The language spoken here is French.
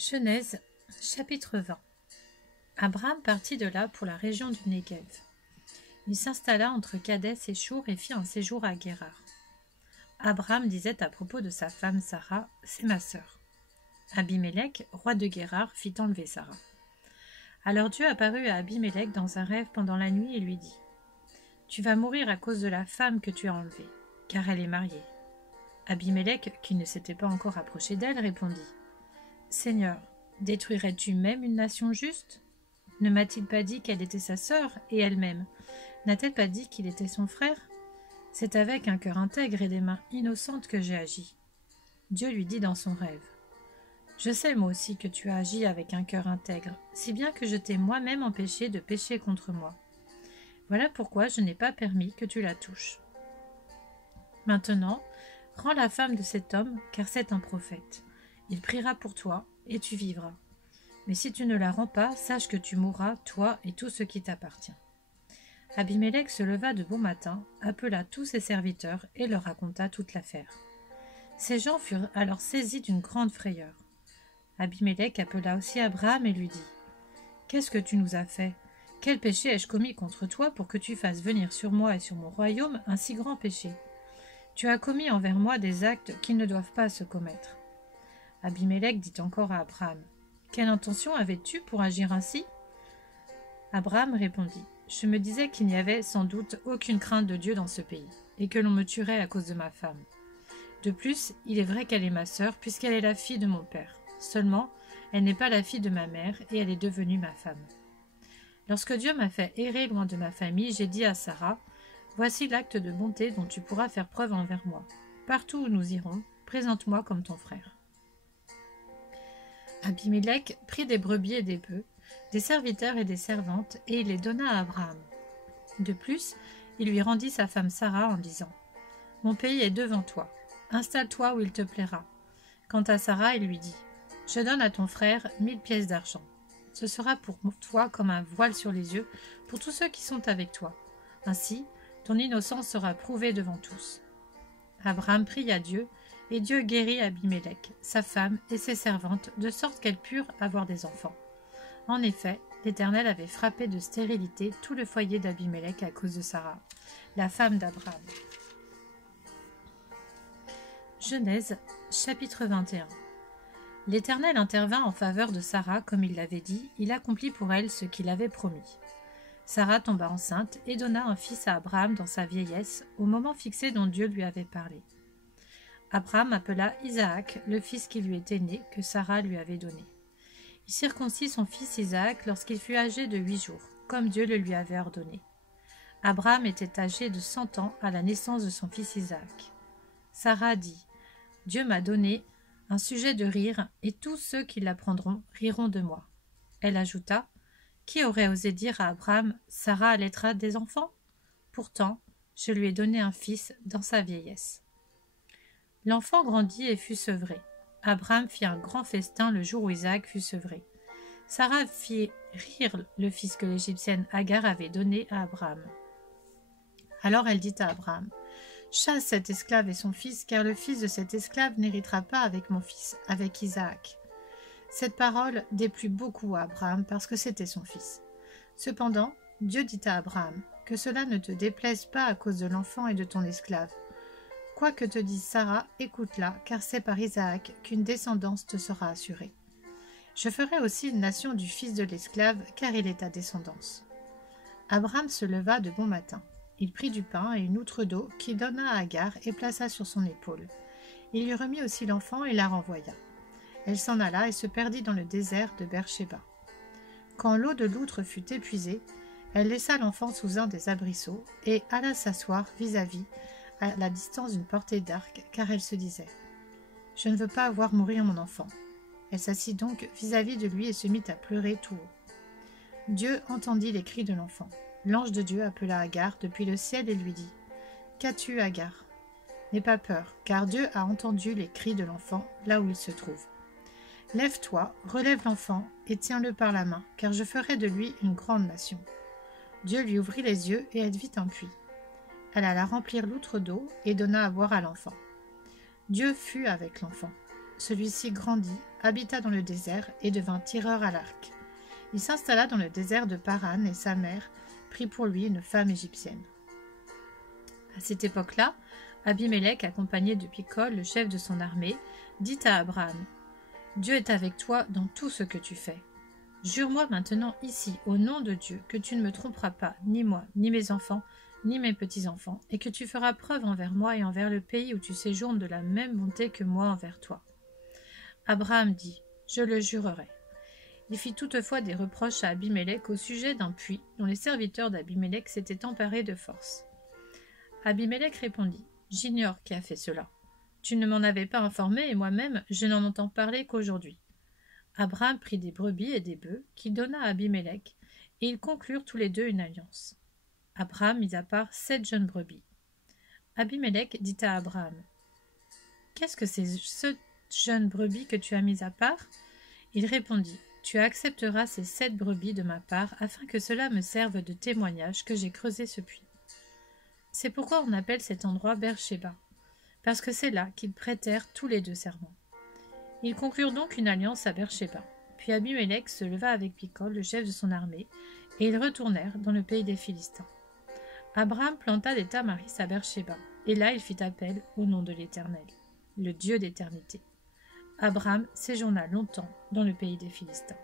Genèse, chapitre 20. Abraham partit de là pour la région du Néguev. Il s'installa entre Kadès et Chour et fit un séjour à Guérar. Abraham disait à propos de sa femme Sarah, « C'est ma sœur. » Abimélec, roi de Guérar, fit enlever Sarah. Alors Dieu apparut à Abimélec dans un rêve pendant la nuit et lui dit, « Tu vas mourir à cause de la femme que tu as enlevée, car elle est mariée. » Abimélec, qui ne s'était pas encore approché d'elle, répondit, « Seigneur, détruirais-tu même une nation juste? Ne m'a-t-il pas dit qu'elle était sa sœur, et elle-même? N'a-t-elle pas dit qu'il était son frère? C'est avec un cœur intègre et des mains innocentes que j'ai agi. » Dieu lui dit dans son rêve, « Je sais moi aussi que tu as agi avec un cœur intègre, si bien que je t'ai moi-même empêché de pécher contre moi. Voilà pourquoi je n'ai pas permis que tu la touches. Maintenant, rends la femme de cet homme, car c'est un prophète. Il priera pour toi, et tu vivras. Mais si tu ne la rends pas, sache que tu mourras, toi et tout ce qui t'appartient. » Abimélec se leva de bon matin, appela tous ses serviteurs et leur raconta toute l'affaire. Ces gens furent alors saisis d'une grande frayeur. Abimélec appela aussi Abraham et lui dit, « Qu'est-ce que tu nous as fait? Quel péché ai-je commis contre toi pour que tu fasses venir sur moi et sur mon royaume un si grand péché? Tu as commis envers moi des actes qui ne doivent pas se commettre. » Abimélec dit encore à Abraham, « Quelle intention avais-tu pour agir ainsi? » Abraham répondit, « Je me disais qu'il n'y avait sans doute aucune crainte de Dieu dans ce pays, et que l'on me tuerait à cause de ma femme. De plus, il est vrai qu'elle est ma sœur, puisqu'elle est la fille de mon père. Seulement, elle n'est pas la fille de ma mère, et elle est devenue ma femme. Lorsque Dieu m'a fait errer loin de ma famille, j'ai dit à Sarah, « Voici l'acte de bonté dont tu pourras faire preuve envers moi. Partout où nous irons, présente-moi comme ton frère. » Abimélec prit des brebis et des bœufs, des serviteurs et des servantes, et il les donna à Abraham. De plus, il lui rendit sa femme Sarah en disant, « Mon pays est devant toi, installe-toi où il te plaira. » Quant à Sarah, il lui dit, « Je donne à ton frère 1000 pièces d'argent. Ce sera pour toi comme un voile sur les yeux pour tous ceux qui sont avec toi. Ainsi, ton innocence sera prouvée devant tous. » Abraham pria Dieu, et Dieu guérit Abimélec, sa femme et ses servantes, de sorte qu'elles purent avoir des enfants. En effet, l'Éternel avait frappé de stérilité tout le foyer d'Abimélec à cause de Sarah, la femme d'Abraham. Genèse, chapitre 21. L'Éternel intervint en faveur de Sarah, comme il l'avait dit, il accomplit pour elle ce qu'il avait promis. Sarah tomba enceinte et donna un fils à Abraham dans sa vieillesse, au moment fixé dont Dieu lui avait parlé. Abraham appela Isaac, le fils qui lui était né, que Sarah lui avait donné. Il circoncit son fils Isaac lorsqu'il fut âgé de 8 jours, comme Dieu le lui avait ordonné. Abraham était âgé de 100 ans à la naissance de son fils Isaac. Sarah dit, « Dieu m'a donné un sujet de rire, et tous ceux qui l'apprendront riront de moi. » Elle ajouta, « Qui aurait osé dire à Abraham, Sarah allaitera des enfants? Pourtant, je lui ai donné un fils dans sa vieillesse. » L'enfant grandit et fut sevré. Abraham fit un grand festin le jour où Isaac fut sevré. Sarah fit rire le fils que l'Égyptienne Agar avait donné à Abraham. Alors elle dit à Abraham, « Chasse cet esclave et son fils, car le fils de cet esclave n'héritera pas avec mon fils, avec Isaac. » Cette parole déplut beaucoup à Abraham parce que c'était son fils. Cependant, Dieu dit à Abraham, « Que cela ne te déplaise pas à cause de l'enfant et de ton esclave. Quoi que te dise Sarah, écoute-la, car c'est par Isaac qu'une descendance te sera assurée. Je ferai aussi une nation du fils de l'esclave, car il est ta descendance. » Abraham se leva de bon matin. Il prit du pain et une outre d'eau qu'il donna à Agar et plaça sur son épaule. Il lui remit aussi l'enfant et la renvoya. Elle s'en alla et se perdit dans le désert de Beersheba. Quand l'eau de l'outre fut épuisée, elle laissa l'enfant sous un des arbrisseaux et alla s'asseoir vis-à-vis, à la distance d'une portée d'arc, car elle se disait, « Je ne veux pas voir mourir mon enfant. » Elle s'assit donc vis-à-vis de lui et se mit à pleurer tout haut. Dieu entendit les cris de l'enfant. L'ange de Dieu appela Agar depuis le ciel et lui dit, « Qu'as-tu, Agar? N'aie pas peur, car Dieu a entendu les cris de l'enfant là où il se trouve. Lève-toi, relève l'enfant et tiens-le par la main, car je ferai de lui une grande nation. » Dieu lui ouvrit les yeux et elle vit un puits. Elle alla remplir l'outre d'eau et donna à boire à l'enfant. Dieu fut avec l'enfant. Celui-ci grandit, habita dans le désert et devint tireur à l'arc. Il s'installa dans le désert de Paran et sa mère prit pour lui une femme égyptienne. À cette époque-là, Abimélec, accompagné de Picol, le chef de son armée, dit à Abraham : « Dieu est avec toi dans tout ce que tu fais. Jure-moi maintenant ici, au nom de Dieu, que tu ne me tromperas pas, ni moi, ni mes enfants, ni mes petits-enfants, et que tu feras preuve envers moi et envers le pays où tu séjournes de la même bonté que moi envers toi. » Abraham dit : « Je le jurerai. » Il fit toutefois des reproches à Abimélec au sujet d'un puits dont les serviteurs d'Abimélec s'étaient emparés de force. Abimélec répondit : « J'ignore qui a fait cela. Tu ne m'en avais pas informé et moi-même je n'en entends parler qu'aujourd'hui. » Abraham prit des brebis et des bœufs qu'il donna à Abimélec, et ils conclurent tous les deux une alliance. Abraham mit à part 7 jeunes brebis. Abimélec dit à Abraham : « Qu'est-ce que ces 7 jeunes brebis que tu as mis à part ? » Il répondit : « Tu accepteras ces 7 brebis de ma part, afin que cela me serve de témoignage que j'ai creusé ce puits. » C'est pourquoi on appelle cet endroit Beer-Shéba, parce que c'est là qu'ils prêtèrent tous les deux serment. Ils conclurent donc une alliance à Beer-Shéba. Puis Abimélec se leva avec Picol, le chef de son armée, et ils retournèrent dans le pays des Philistins. Abraham planta des tamaris à Beer-Shéba, et là il fit appel au nom de l'Éternel, le Dieu d'éternité. Abraham séjourna longtemps dans le pays des Philistins.